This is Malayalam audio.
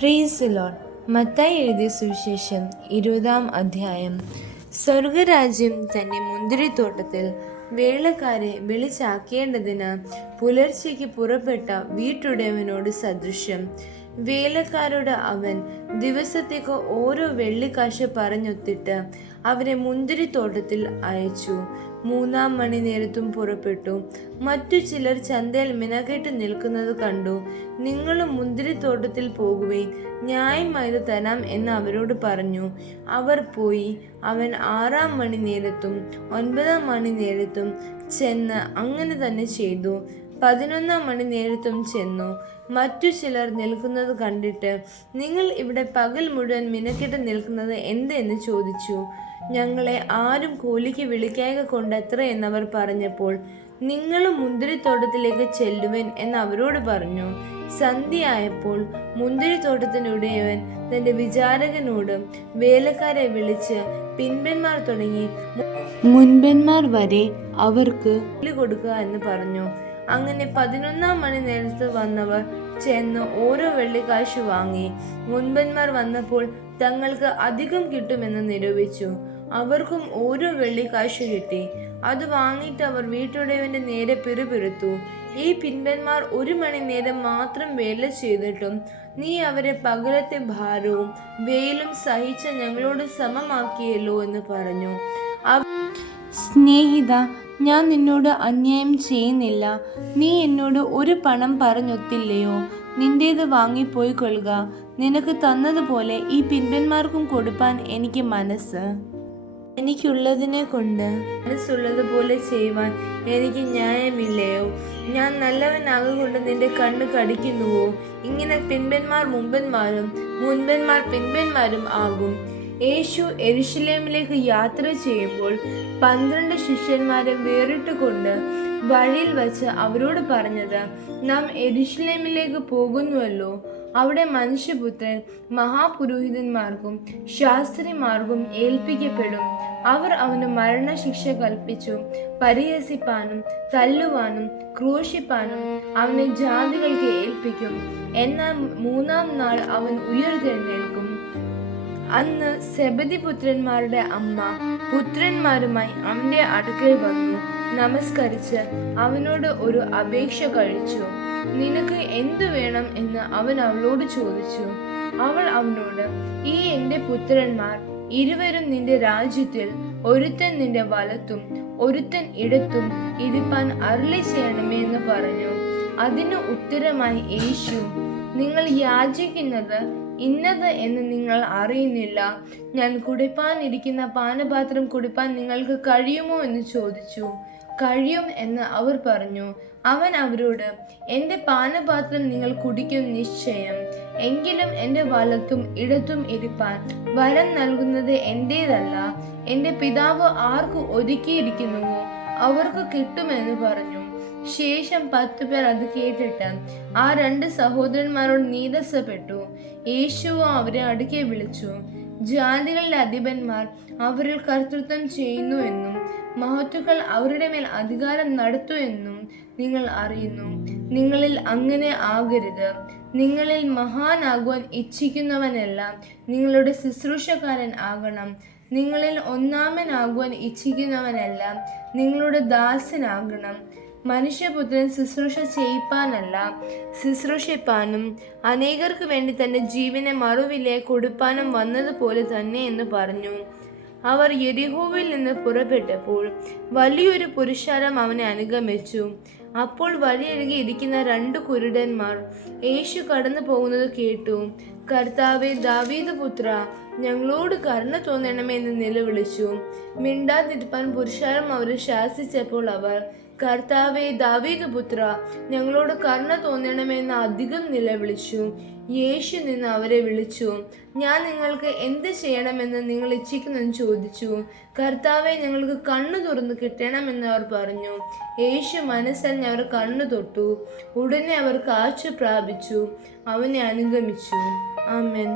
Praise the Lord. മത്തായി എഴുതിയ സുവിശേഷം 20-ാം അധ്യായം. സ്വർഗരാജ്യം തന്റെ മുന്തിരിത്തോട്ടത്തിൽ വേലക്കാരെ വിളിച്ചാക്കേണ്ടതിന് പുലർച്ചയ്ക്ക് പുറപ്പെട്ട വീട്ടുടയവനോട് സദൃശ്യം. വേലക്കാരോട് അവൻ ദിവസത്തേക്ക് ഓരോ വെള്ളിക്കാശ് പറഞ്ഞൊത്തിട്ട് അവരെ മുന്തിരിത്തോട്ടത്തിൽ അയച്ചു. 3-ാം മണി നേരത്തും പുറപ്പെട്ടു. മറ്റു ചിലർ ചന്തയിൽ മിനകെട്ട് നിൽക്കുന്നത് കണ്ടു. നിങ്ങളും മുന്തിരിത്തോട്ടത്തിൽ പോകുകയും ന്യായമായത് തരാം എന്ന് അവരോട് പറഞ്ഞു. അവർ പോയി. അവൻ 6-ാം മണി നേരത്തും 9-ാം മണി നേരത്തും ചെന്ന് അങ്ങനെ തന്നെ ചെയ്തു. 11-ാം മണി നേരത്തും ചെന്നു. മറ്റു ചിലർ നിൽക്കുന്നത് കണ്ടിട്ട്, നിങ്ങൾ ഇവിടെ പകൽ മുഴുവൻ മിനക്കെട്ട് നിൽക്കുന്നത് എന്ത് എന്ന് ചോദിച്ചു. ഞങ്ങളെ ആരും കൂലിക്ക് വിളിക്കായ്ക കൊണ്ടത്ര എന്നവർ പറഞ്ഞപ്പോൾ, നിങ്ങളും മുന്തിരിത്തോട്ടത്തിലേക്ക് ചെല്ലുവൻ എന്ന് അവരോട് പറഞ്ഞു. സന്ധ്യയായപ്പോൾ മുന്തിരിത്തോട്ടത്തിനുടയവൻ തന്റെ വിചാരകനോട് വേലക്കാരെ വിളിച്ച് പിൻപന്മാർ തുടങ്ങി മുൻപന്മാർ വരെ അവർക്ക് കൊടുക്കുക എന്ന് പറഞ്ഞു. അങ്ങനെ 11-ാം മണി നേരത്ത് വന്നവർ ചെന്ന് ഓരോ വെള്ളിക്കാശ് വാങ്ങി. മുൻപന്മാർ വന്നപ്പോൾ തങ്ങൾക്ക് അധികം കിട്ടുമെന്ന് നിരൂപിച്ചു. അവർക്കും ഓരോ വെള്ളിക്കാശ് കിട്ടി. അത് വാങ്ങിയിട്ട് അവർ വീട്ടുടയവന്റെ നേരെ പിറുപിറുത്തു. ഈ പിൻപന്മാർ 1 മണി നേരം മാത്രം വേല ചെയ്തിട്ടും നീ അവരെ പകലത്തെ ഭാരവും വെയിലും സഹിച്ച ഞങ്ങളോട് സമമാക്കിയല്ലോ എന്ന് പറഞ്ഞു. സ്നേഹിത, ഞാൻ നിന്നോട് അന്യായം ചെയ്യുന്നില്ല. നീ എന്നോട് 1 പണം പറഞ്ഞൊത്തില്ലയോ? നിന്റേത് വാങ്ങിപ്പോയി കൊള്ളുക. നിനക്ക് തന്നതുപോലെ ഈ പിൻപന്മാർക്കും കൊടുപ്പാൻ എനിക്ക് മനസ്സ്. എനിക്കുള്ളതിനെ കൊണ്ട് മനസ്സുള്ളതുപോലെ ചെയ്യുവാൻ എനിക്ക് ന്യായമില്ലയോ? ഞാൻ നല്ലവനാകൊണ്ട് നിന്റെ കണ്ണ് കടിക്കുന്നുവോ? ഇങ്ങനെ പിൻപന്മാർ മുമ്പന്മാരും മുൻപന്മാർ പിൻപന്മാരും ആകും. യേശു യെരൂശലേമിലേക്ക് യാത്ര ചെയ്യുമ്പോൾ 12 ശിഷ്യന്മാരെ വേറിട്ടുകൊണ്ട് വഴിയിൽ വച്ച് അവരോട് പറഞ്ഞത്, നാം യെരൂശലേമിലേക്ക് പോകുന്നുവല്ലോ. അവിടെ മനുഷ്യപുത്രൻ മഹാപുരോഹിതന്മാർക്കും ശാസ്ത്രിമാർക്കും ഏൽപ്പിക്കപ്പെടും. അവർ അവന് മരണശിക്ഷ കൽപ്പിച്ചു പരിഹസിപ്പാനും തല്ലുവാനും ക്രൂശിപ്പാനും അവനെ ജാതികൾക്ക് ഏൽപ്പിക്കും. എന്നാൽ 3-ാം നാൾ അവൻ ഉയർത്തെഴുന്നേൽക്കും. അന്ന് സെബദി പുത്രന്മാരുടെ അമ്മ പുത്രന്മാരുമായി അവന്റെ അടുക്കൽ വന്നു നമസ്കരിച്ച് അവനോട് ഒരു അപേക്ഷ കഴിച്ചു. നിനക്ക് എന്തു വേണം എന്ന് അവൻ അവളോട് ചോദിച്ചു. അവൾ അവനോട്, ഈ എന്റെ പുത്രന്മാർ ഇരുവരും നിന്റെ രാജ്യത്തിൽ ഒരുത്തൻ നിന്റെ വലത്തും ഒരുത്തൻ ഇടത്തും ഇരിപ്പാൻ അരുളി ചെയ്യണമേ എന്ന് പറഞ്ഞു. അതിന് ഉത്തരമായി യേശു, നിങ്ങൾ യാചിക്കുന്നത് ഇന്നത് എന്ന് നിങ്ങൾ അറിയുന്നില്ല. ഞാൻ കുടിപ്പാനിരിക്കുന്ന പാനപാത്രം കുടിപ്പാൻ നിങ്ങൾക്ക് കഴിയുമോ എന്ന് ചോദിച്ചു. കഴിയും എന്ന് അവർ പറഞ്ഞു. അവൻ അവരോട്, എൻ്റെ പാനപാത്രം നിങ്ങൾ കുടിക്കും നിശ്ചയം. എങ്കിലും എൻ്റെ വലത്തും ഇടത്തും ഇരിപ്പാൻ വരം നൽകുന്നത് എൻ്റേതല്ല, എൻ്റെ പിതാവ് ആർക്ക് ഒരുക്കിയിരിക്കുന്നുവോ അവർക്ക് കിട്ടുമെന്ന് പറഞ്ഞു. ശേഷം 10 പേർ അത് കേട്ടിട്ട് ആ 2 സഹോദരന്മാരോട് നീരസപ്പെട്ടു. യേശു അവരെ അടുക്കെ വിളിച്ചു, ജാതികളുടെ അധിപന്മാർ അവരിൽ കർത്തൃത്വം ചെയ്യുന്നു എന്നും മഹത്തുക്കൾ അവരുടെ മേൽ അധികാരം നടത്തു എന്നും നിങ്ങൾ അറിയുന്നു. നിങ്ങളിൽ അങ്ങനെ ആകരുത്. നിങ്ങളിൽ മഹാനാകുവാൻ ഇച്ഛിക്കുന്നവനെല്ലാം നിങ്ങളുടെ ശുശ്രൂഷക്കാരൻ ആകണം. നിങ്ങളിൽ ഒന്നാമനാകുവാൻ ഇച്ഛിക്കുന്നവനെല്ലാം നിങ്ങളുടെ ദാസനാകണം. മനുഷ്യപുത്രൻ ശുശ്രൂഷ ചെയ്യിപ്പാനല്ല, ശുശ്രൂഷിപ്പാനും അനേകർക്ക് വേണ്ടി തന്റെ ജീവനെ മറുവിലയായി കൊടുപ്പാനും വന്നതുപോലെ തന്നെ എന്ന് പറഞ്ഞു. അവർ യെരിഹോവിൽ നിന്ന് പുറപ്പെട്ടപ്പോൾ വലിയൊരു പുരുഷാരം അവനെ അനുഗമിച്ചു. അപ്പോൾ വഴിയരികെ ഇരിക്കുന്ന 2 കുരുടന്മാർ യേശു കടന്നു പോകുന്നത് കേട്ടു. കർത്താവേ, ദാവീദ് പുത്ര, ഞങ്ങളോട് കരുണ തോന്നണമേ എന്ന് നിലവിളിച്ചു. മിണ്ടാതിരിപ്പാൻ പുരുഷാരം അവരെ ശാസിച്ചപ്പോൾ അവർ, കർത്താവേ, ദാവീദ് പുത്ര, ഞങ്ങളോട് കരുണ തോന്നണമെന്ന് അധികം നിലവിളിച്ചു. യേശു നിന്ന് അവരെ വിളിച്ചു, ഞാൻ നിങ്ങൾക്ക് എന്ത് ചെയ്യണമെന്ന് നിങ്ങൾ ഇച്ഛിക്കുന്നെന്ന് ചോദിച്ചു. കർത്താവെ, ഞങ്ങൾക്ക് കണ്ണു തുറന്ന് കിട്ടണമെന്ന് അവർ പറഞ്ഞു. യേശു മനസ്സറിഞ്ഞ് അവർ കണ്ണു തൊട്ടു. ഉടനെ അവർ കാഴ്ച പ്രാപിച്ചു അവനെ അനുഗമിച്ചു. ആമേൻ.